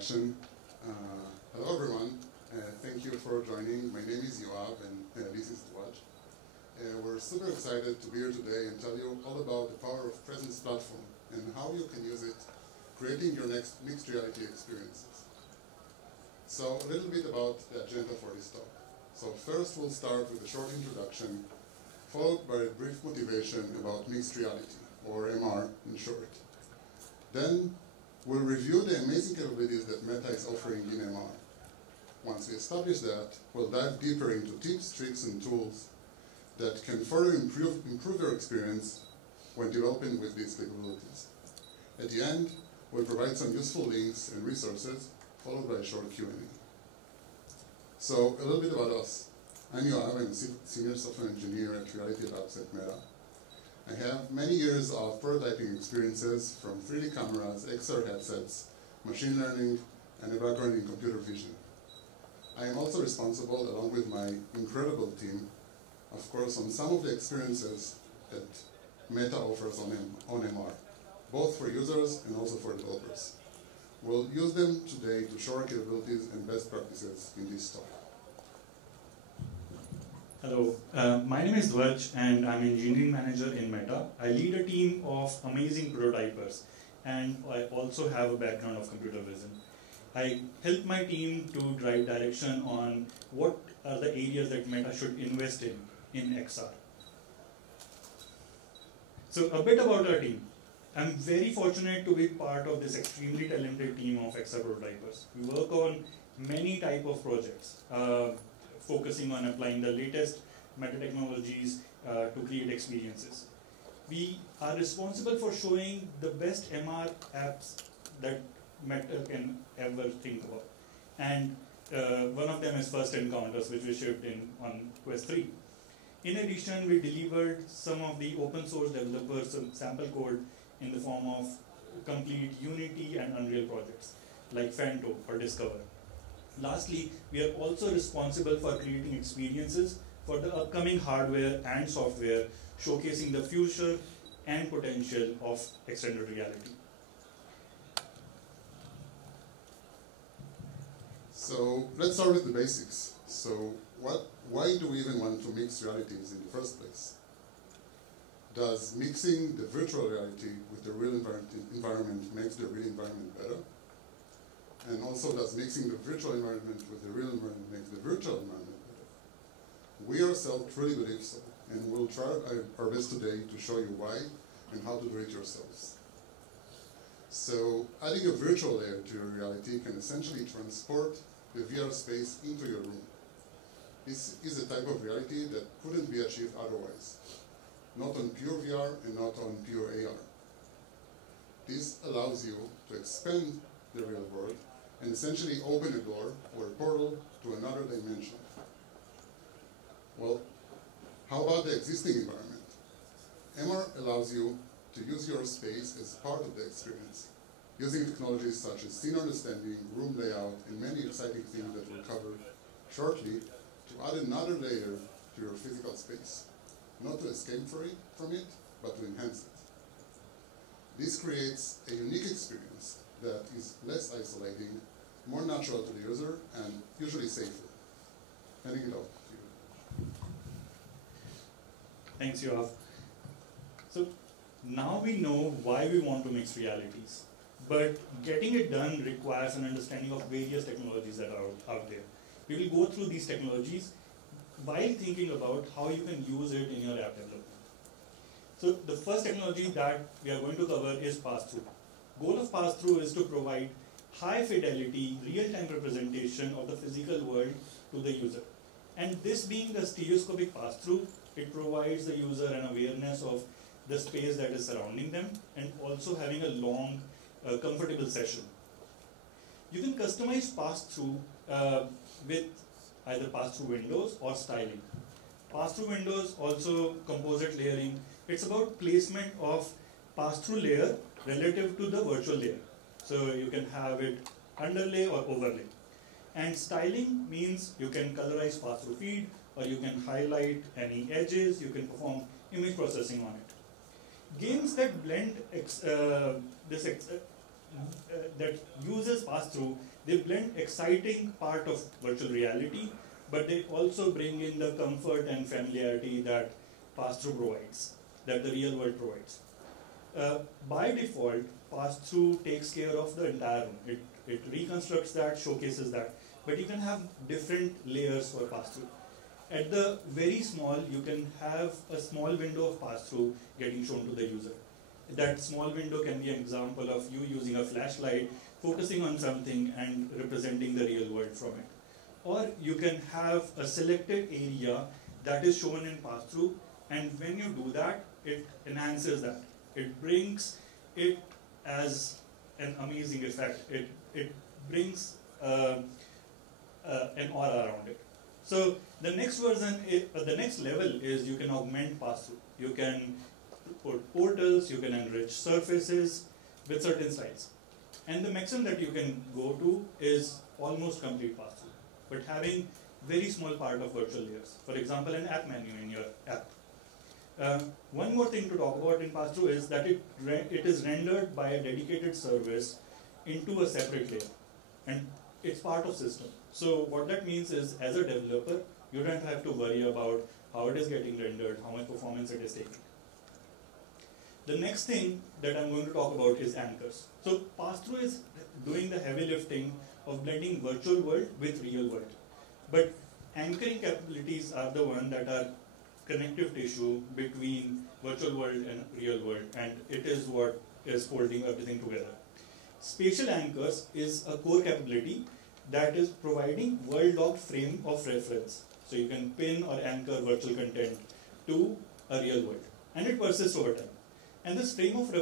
introduction. Hello everyone, thank you for joining. My name is Yoav and this is Dwaj. We're super excited to be here today and tell you all about the power of Presence Platform and how you can use it creating your next mixed reality experiences. So a little bit about the agenda for this talk. So first we'll start with a short introduction, followed by a brief motivation about mixed reality, or MR in short. Then we'll review the amazing capabilities that Meta is offering in MR. Once we establish that, we'll dive deeper into tips, tricks, and tools that can further improve your experience when developing with these capabilities. At the end, we'll provide some useful links and resources, followed by a short Q&A. So a little bit about us. I'm Yoav, I'm a senior software engineer at Reality Labs at Meta. I have many years of prototyping experiences from 3D cameras, XR headsets, machine learning, and a background in computer vision. I am also responsible, along with my incredible team, of course, on some of the experiences that Meta offers on MR, both for users and also for developers. We'll use them today to show our capabilities and best practices in this talk. Hello, my name is Dwaj and I'm engineering manager in Meta. I lead a team of amazing prototypers and I also have a background of computer vision. I help my team to drive direction on what are the areas that Meta should invest in XR. So a bit about our team. I'm very fortunate to be part of this extremely talented team of XR prototypers. We work on many types of projects, focusing on applying the latest meta technologies to create experiences. We are responsible for showing the best MR apps that Meta can ever think about. And one of them is First Encounters, which we shipped on Quest 3. In addition, we delivered some of the open source developers sample code in the form of complete Unity and Unreal projects, like Phanto or Discover. Lastly, we are also responsible for creating experiences for the upcoming hardware and software, showcasing the future and potential of extended reality. So let's start with the basics. So why do we even want to mix realities in the first place? Does mixing the virtual reality with the real environment makes the real environment better? And also, does mixing the virtual environment with the real environment make the virtual environment better? We ourselves truly believe so, and we'll try our best today to show you why and how to do it yourselves. So, adding a virtual layer to your reality can essentially transport the VR space into your room. This is a type of reality that couldn't be achieved otherwise, not on pure VR and not on pure AR. This allows you to expand the real world and essentially open a door or a portal to another dimension. Well, how about the existing environment? MR allows you to use your space as part of the experience, using technologies such as scene understanding, room layout, and many exciting things that we'll cover shortly to add another layer to your physical space, not to escape from it, but to enhance it. This creates a unique experience that is less isolating, more natural to the user, and usually safer. Handing it off to you. Thanks, Yoav. So now we know why we want to mix realities, but getting it done requires an understanding of various technologies that are out there. We will go through these technologies while thinking about how you can use it in your app development. So the first technology that we are going to cover is pass-through. Goal of pass-through is to provide high fidelity, real-time representation of the physical world to the user. And this being a stereoscopic pass-through, it provides the user an awareness of the space that is surrounding them and also having a long, comfortable session. You can customize pass-through with either pass-through windows or styling. Pass-through windows, also composite layering. It's about placement of pass-through layer relative to the virtual layer. So you can have it underlay or overlay. And styling means you can colorize pass-through feed, or you can highlight any edges, you can perform image processing on it. Games that blend that uses pass-through They blend exciting part of virtual reality, but they also bring in the comfort and familiarity that pass-through provides, that the real world provides. By default, pass-through takes care of the entire room. It reconstructs that, showcases that, but you can have different layers for pass-through. At the very small, you can have a small window of pass-through getting shown to the user. That small window can be an example of you using a flashlight, focusing on something and representing the real world from it. Or you can have a selected area that is shown in pass-through, and when you do that, it enhances that. It brings it as an amazing effect. It brings an aura around it. So the next version, the next level is you can augment pass-through. You can put portals, you can enrich surfaces with certain styles. And the maximum that you can go to is almost complete pass-through, but having very small part of virtual layers. For example, an app menu in your app. One more thing to talk about in pass-through is that it is rendered by a dedicated service into a separate layer, and it's part of system. So what that means is, as a developer, you don't have to worry about how it is getting rendered, how much performance it is taking. The next thing that I'm going to talk about is anchors. So pass-through is doing the heavy lifting of blending virtual world with real world. But anchoring capabilities are the one that are connective tissue between virtual world and real world, and it is what is holding everything together. Spatial anchors is a core capability that is providing world-locked frame of reference. So you can pin or anchor virtual content to a real world, and it persists over time. And this frame of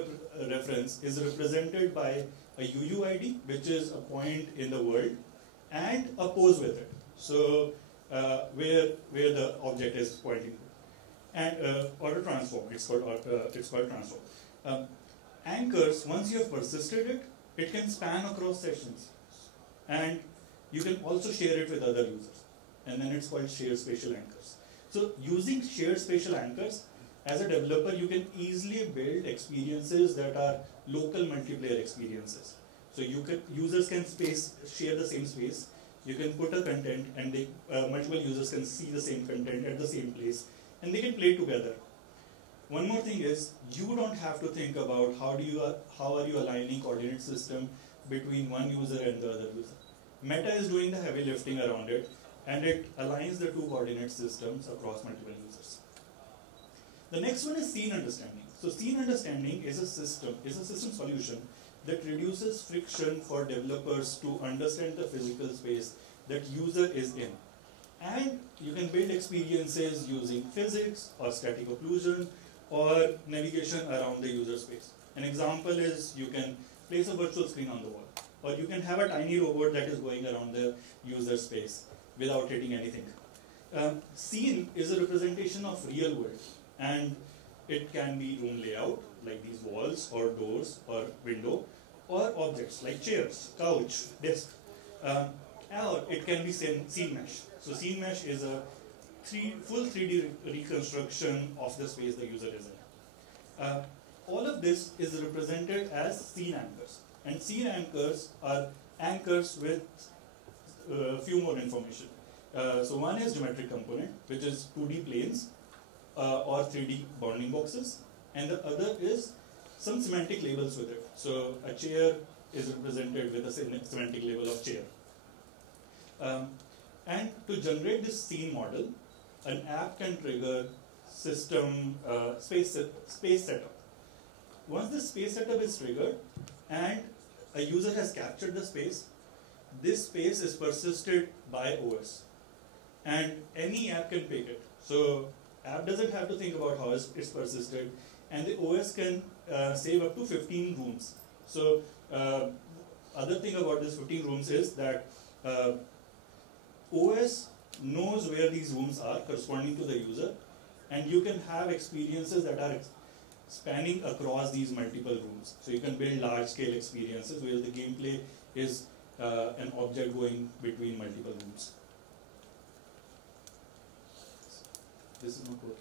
reference is represented by a UUID, which is a point in the world, and a pose with it. So where the object is pointing to. And or a transform, it's called transform. Anchors, once you have persisted it, it can span across sessions. And you can also share it with other users. And then it's called shared spatial anchors. So using shared spatial anchors, as a developer, you can easily build experiences that are local multiplayer experiences. So users can share the same space. You can put a content, and multiple users can see the same content at the same place, and they can play together. One more thing is, you don't have to think about how are you aligning coordinate system between one user and the other user. Meta is doing the heavy lifting around it, and it aligns the two coordinate systems across multiple users. The next one is scene understanding. So scene understanding is a system solution that reduces friction for developers to understand the physical space that user is in. And you can build experiences using physics or static occlusion or navigation around the user space. An example is you can place a virtual screen on the wall, or you can have a tiny robot that is going around the user space without hitting anything. Scene is a representation of real world, and it can be room layout, like these walls or doors or window, or objects like chairs, couch, desk, or it can be scene mesh. So scene mesh is a full 3D reconstruction of the space the user is in. All of this is represented as scene anchors, and scene anchors are anchors with a few more information. So one is geometric component, which is 2D planes or 3D bounding boxes, and the other is some semantic labels with it. So a chair is represented with a semantic label of chair. And to generate this scene model, an app can trigger system space setup. Once the space setup is triggered and a user has captured the space, this space is persisted by OS, and any app can pick it. So app doesn't have to think about how it's persisted, and the OS can save up to 15 rooms. So other thing about this 15 rooms is that OS knows where these rooms are corresponding to the user, and you can have experiences that are spanning across these multiple rooms. So you can build large-scale experiences where the gameplay is an object going between multiple rooms. This is not working.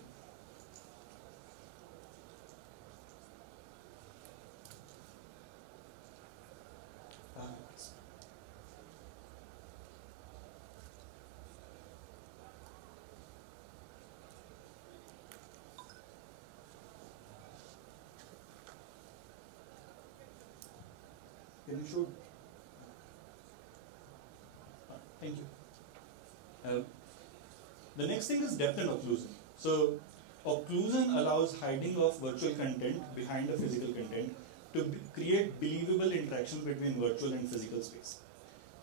Can you show? Thank you. The next thing is depth and occlusion. So occlusion allows hiding of virtual content behind a physical content to create believable interaction between virtual and physical space.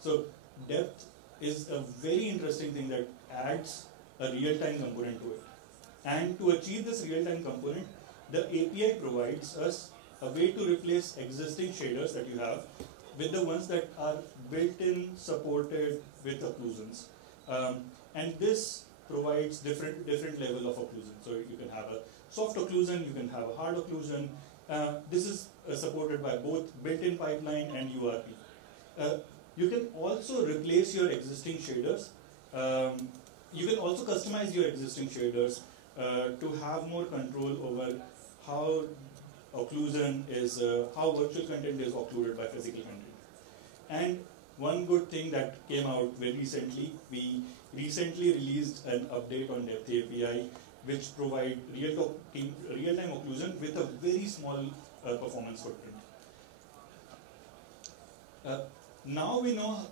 So depth is a very interesting thing that adds a real-time component to it. And to achieve this real-time component, the API provides us a way to replace existing shaders that you have with the ones that are built-in, supported with occlusions. And this provides different level of occlusion. So you can have a soft occlusion, you can have a hard occlusion. This is supported by both built-in pipeline and URP. You can also replace your existing shaders. You can also customize your existing shaders to have more control over how occlusion is, how virtual content is occluded by physical content. And one good thing that came out very recently, we recently released an update on Depth API which provide real-time occlusion with a very small performance footprint. Now we know,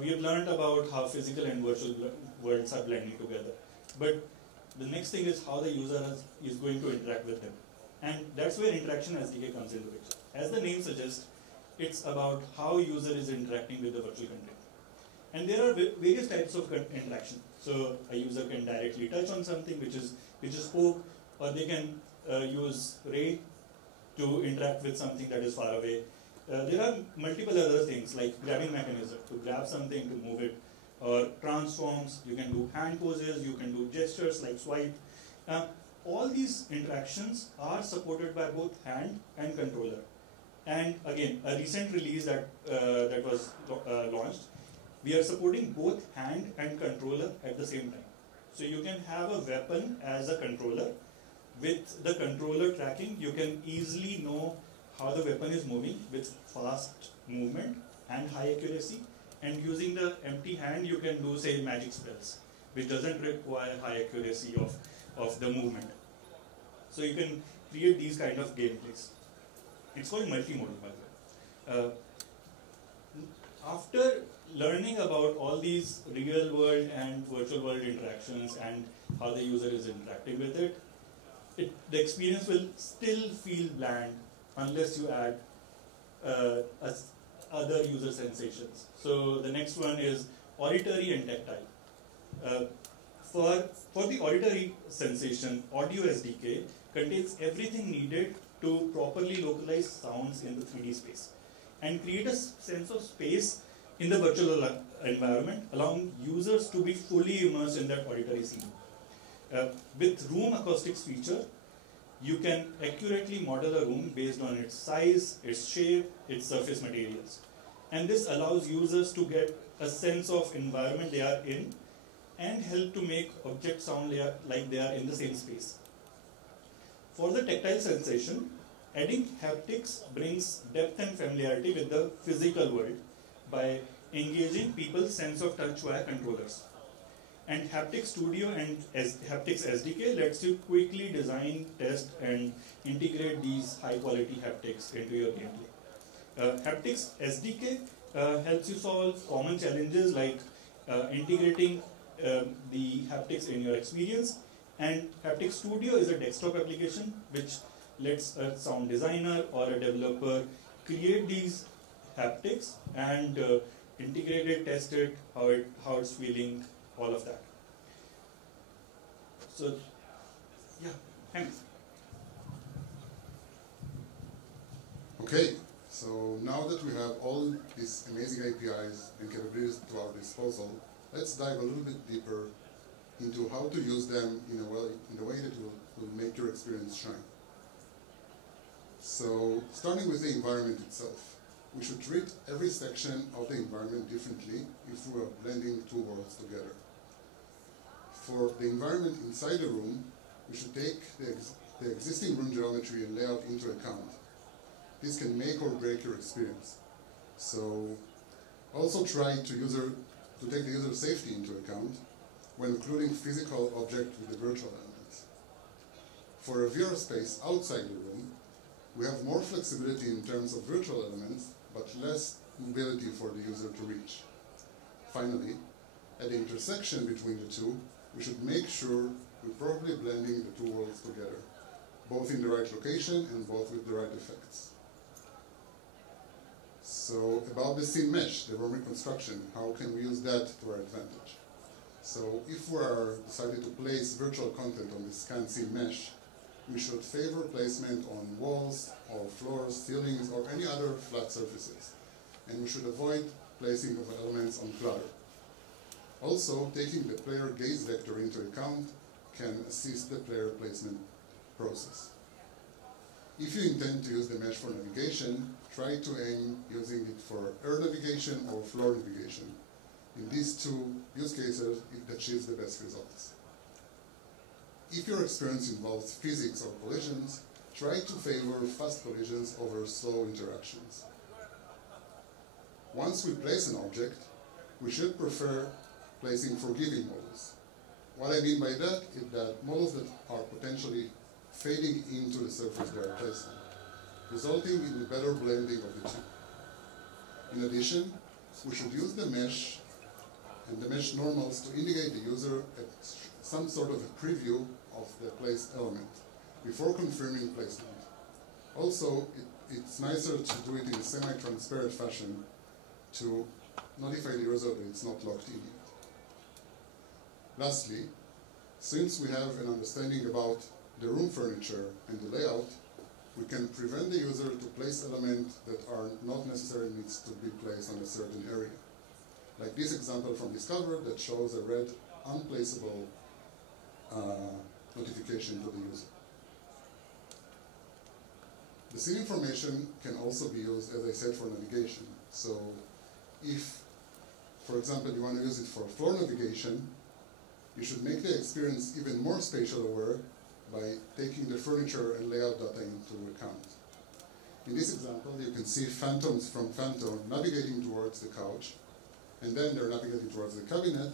we have learned about how physical and virtual worlds are blending together. But the next thing is how the user is going to interact with them. And that's where Interaction SDK comes into it. As the name suggests, it's about how user is interacting with the virtual content. And there are various types of interaction. So a user can directly touch on something which is spoke, or they can use Ray to interact with something that is far away. There are multiple other things like grabbing mechanism, to grab something, to move it, or transforms. You can do hand poses, you can do gestures like swipe. All these interactions are supported by both hand and controller. And again, a recent release that was launched, we are supporting both hand and controller at the same time. So you can have a weapon as a controller. With the controller tracking, you can easily know how the weapon is moving with fast movement and high accuracy. And using the empty hand, you can do, say, magic spells, which doesn't require high accuracy of the movement. So you can create these kind of gameplays. It's called multimodal, by the way. After learning about all these real world and virtual world interactions and how the user is interacting with it, the experience will still feel bland unless you add other user sensations. So the next one is auditory and tactile. For the auditory sensation, Audio SDK contains everything needed to properly localize sounds in the 3D space and create a sense of space in the virtual environment, allowing users to be fully immersed in that auditory scene. With room acoustics feature, you can accurately model a room based on its size, its shape, its surface materials. And this allows users to get a sense of environment they are in and help to make objects sound like they are in the same space. For the tactile sensation, adding haptics brings depth and familiarity with the physical world by engaging people's sense of touch via controllers. And Haptics Studio and Haptics SDK lets you quickly design, test, and integrate these high-quality haptics into your gameplay. Haptics SDK helps you solve common challenges like integrating the haptics in your experience. And Haptics Studio is a desktop application which lets a sound designer or a developer create these haptics and integrate it, test it, how it's feeling, all of that. So, yeah, thanks. Okay, so now that we have all these amazing APIs and capabilities to our disposal, let's dive a little bit deeper into how to use them in a way that will make your experience shine. So, starting with the environment itself, we should treat every section of the environment differently if we are blending two worlds together. For the environment inside the room, we should take the existing room geometry and layout into account. This can make or break your experience. So also try to take the user safety into account when including physical objects with the virtual elements. For a VR space outside the room, we have more flexibility in terms of virtual elements but less mobility for the user to reach. Finally, at the intersection between the two, we should make sure we're properly blending the two worlds together, both in the right location and both with the right effects. So about the scene mesh, the room reconstruction, how can we use that to our advantage? So if we are decided to place virtual content on the scanned scene mesh, we should favor placement on walls or floors, ceilings, or any other flat surfaces. And we should avoid placing of elements on clutter. Also, taking the player gaze vector into account can assist the player placement process. If you intend to use the mesh for navigation, try to aim using it for air navigation or floor navigation. In these two use cases, it achieves the best results. If your experience involves physics or collisions, try to favor fast collisions over slow interactions. Once we place an object, we should prefer placing forgiving models. What I mean by that is that models that are potentially fading into the surface they are placed on, resulting in a better blending of the two. In addition, we should use the mesh and the mesh normals to indicate the user some sort of a preview of the placed element before confirming placement. Also, it's nicer to do it in a semi-transparent fashion to notify the user that it's not locked in yet. Lastly, since we have an understanding about the room furniture and the layout, we can prevent the user to place elements that are not necessarily needs to be placed on a certain area. Like this example from Discover that shows a red unplaceable notification to the user. The scene information can also be used, as I said, for navigation. So if, for example, you want to use it for floor navigation, you should make the experience even more spatial aware by taking the furniture and layout data into account. In this example, you can see phantoms from Phanto navigating towards the couch, and then they're navigating towards the cabinet,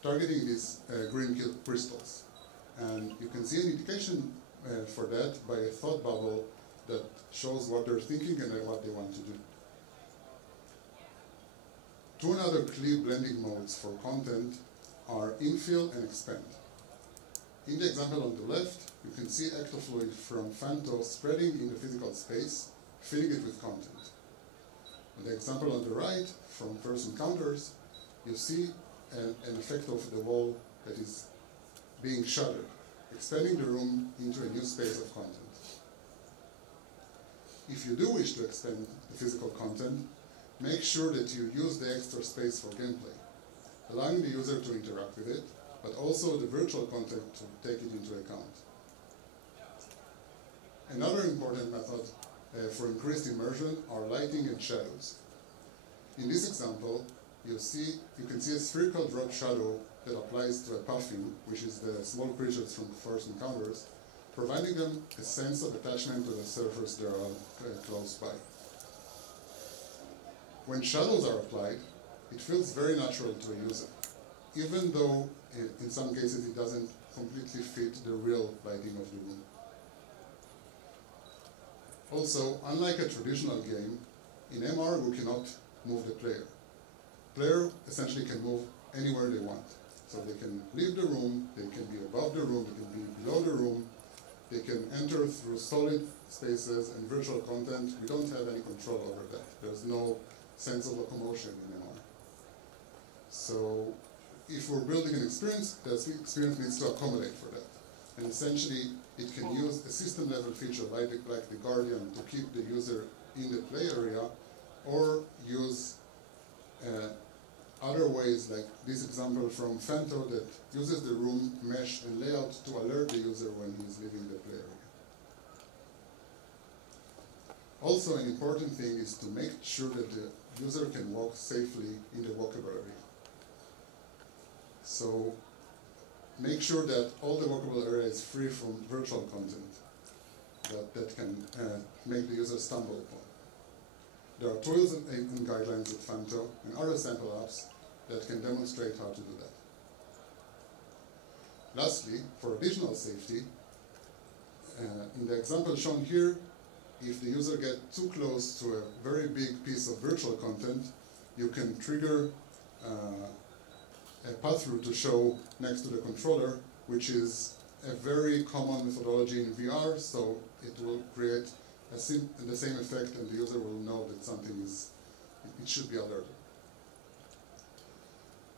targeting these green crystals. And you can see an indication for that by a thought bubble that shows what they're thinking and what they want to do. Two other clear blending modes for content are infill and expand. In the example on the left, you can see ectofluid from Phanto spreading in the physical space, filling it with content. In the example on the right, from First Encounters, you see an effect of the wall that is being shuttered, expanding the room into a new space of content. If you do wish to expand the physical content, make sure that you use the extra space for gameplay, allowing the user to interact with it, but also the virtual content to take it into account. Another important method for increased immersion are lighting and shadows. In this example, you can see a spherical drop shadow that applies to a puffin, which is the small creatures from First Encounters, providing them a sense of attachment to the surface they are close by. When shadows are applied, it feels very natural to a user, even though in some cases it doesn't completely fit the real lighting of the room. Also, unlike a traditional game, in MR we cannot move the player. Player essentially can move anywhere they want. So they can leave the room, they can be above the room, they can be below the room, they can enter through solid spaces and virtual content. We don't have any control over that. There's no sense of locomotion in MR. So if we're building an experience, the experience needs to accommodate for that. And essentially, it can use a system-level feature like the Guardian to keep the user in the play area, or use other ways, like this example from Phanto that uses the room mesh and layout to alert the user when he's leaving the play area. Also, an important thing is to make sure that the user can walk safely in the walkable area. So make sure that all the walkable area is free from virtual content that can make the user stumble upon. There are tools and guidelines with Phanto and other sample apps that can demonstrate how to do that. Lastly, for additional safety, in the example shown here, if the user gets too close to a very big piece of virtual content, you can trigger a pass-through to show next to the controller, which is a very common methodology in VR, so it will create the same effect, and the user will know that something is, it should be alerted.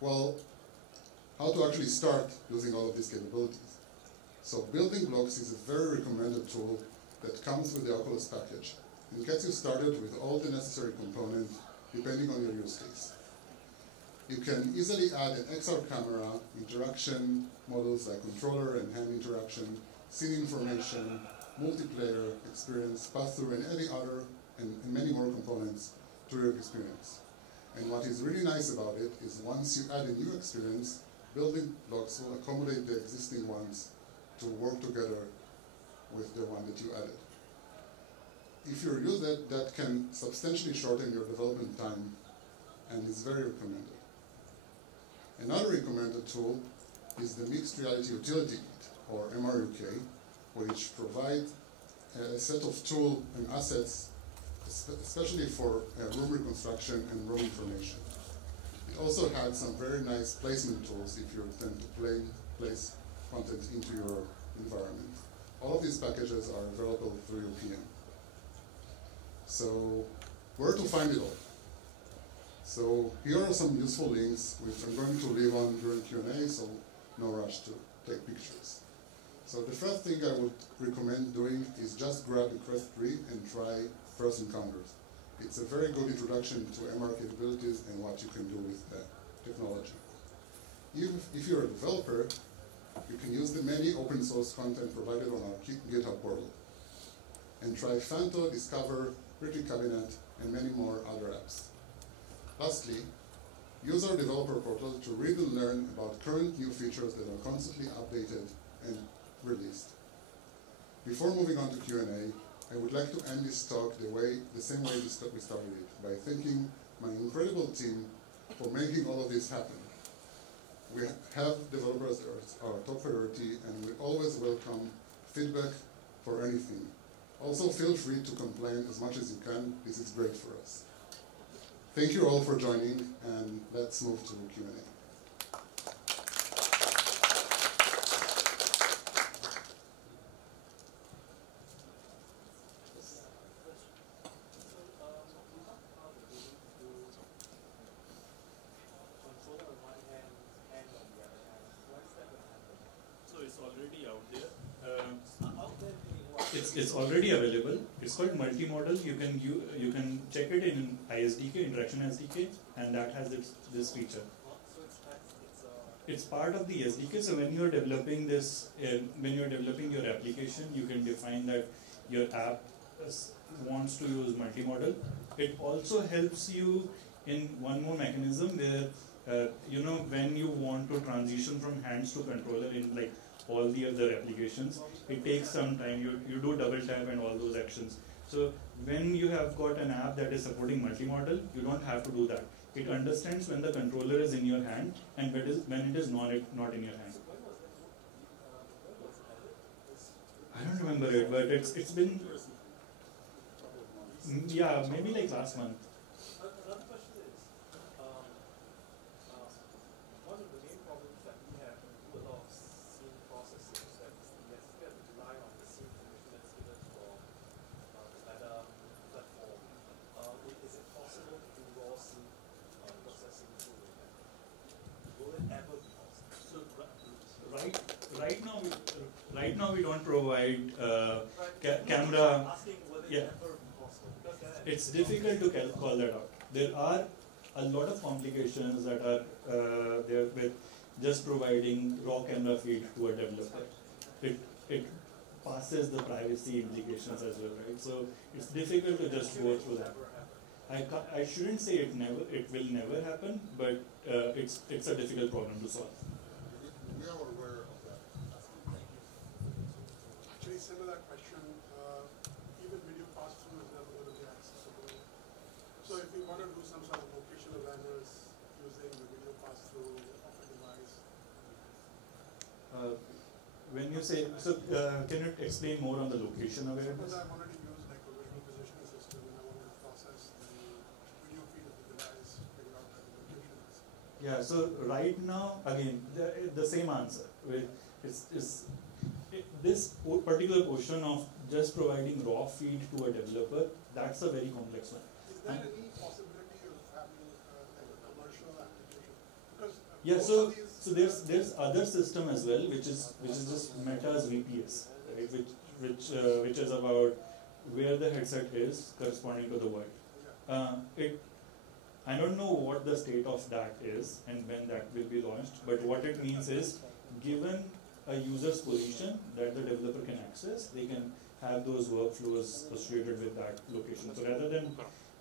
Well, how to actually start using all of these capabilities? So building blocks is a very recommended tool that comes with the Oculus package. It gets you started with all the necessary components depending on your use case. You can easily add an XR camera, interaction models like controller and hand interaction, scene information, multiplayer experience, pass-through, and any other, and many more components to your experience. And what is really nice about it is once you add a new experience, building blocks will accommodate the existing ones to work together with the one that you added. If you use it, that can substantially shorten your development time and is very recommended. Another recommended tool is the Mixed Reality Utility Kit, or MRUK, which provides a set of tools and assets, especially for room reconstruction and room information. It also had some very nice placement tools if you intend to place content into your environment. All of these packages are available through your PM. So, where to find it all? So, here are some useful links, which I'm going to leave on during Q&A, so no rush to take pictures. So, the first thing I would recommend doing is just grab the Quest 3 and try First Encounters. It's a very good introduction to MR capabilities and what you can do with technology. If you're a developer, you can use the many open source content provided on our GitHub portal. And try Phanto, Discover, Pretty Cabinet, and many more other apps. Lastly, use our developer portal to read and learn about current new features that are constantly updated and released. Before moving on to Q&A, I would like to end this talk the same way we started it, by thanking my incredible team for making all of this happen. We have developers as our top priority, and we always welcome feedback for anything. Also, feel free to complain as much as you can. This is great for us. Thank you all for joining, and let's move to Q&A. It's already available. It's called multimodal. You can check it in ISDK, Interaction SDK, and that has this feature. It's part of the SDK. So when you're developing this, when you're developing your application, you can define that your app wants to use multimodal. It also helps you in one more mechanism where when you want to transition from hands to controller in like all the other applications, it takes some time. You do double tap and all those actions. So when you have got an app that is supporting multimodal, you don't have to do that. It understands when the controller is in your hand and when it is not in your hand. I don't remember it, but it's been, yeah, maybe like last month. Another question is, one of the main problems that we have when we do a lot of scene processing is that we have to rely on the scene information that's given for the Meta platform. Is it possible to do raw scene processing through it? Will it ever be possible? So right now we don't provide camera. I'm asking will it ever be possible? Because It's difficult to call that out. There are a lot of complications that are there with just providing raw camera feed to a developer. It passes the privacy implications as well, right? So it's difficult to just go through that. I shouldn't say it will never happen, but it's a difficult problem to solve. We are aware of that. Actually, similar question. Even video pass-through is never going to be accessible. So if we want to do some sort of location awareness using the video pass-through of a device. When you say, so can you explain more on the location awareness? Suppose I wanted to use like a visual Yeah, so right now, again, the same answer. This particular portion of just providing raw feed to a developer, that's a very complex one. Is there any possibility of having like a commercial application? Because yeah, so there's other system as well, which is just Meta's VPS, right? Which is about where the headset is corresponding to the world. I don't know what the state of that is and when that will be launched, but what it means is, given a user's position that the developer can access, they can have those workflows associated with that location. So rather than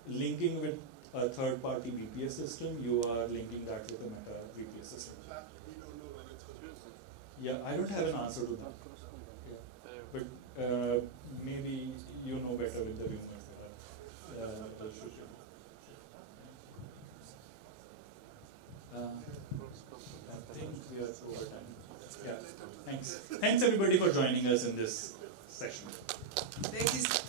linking with a third-party VPS system, you are linking that with a Meta VPS system. we don't know when it's going to be. Yeah, I don't have an answer to that. But maybe you know better with the rumors that are associated. I think we are over time. Yeah, thanks. Thanks everybody for joining us in this session. Thank you.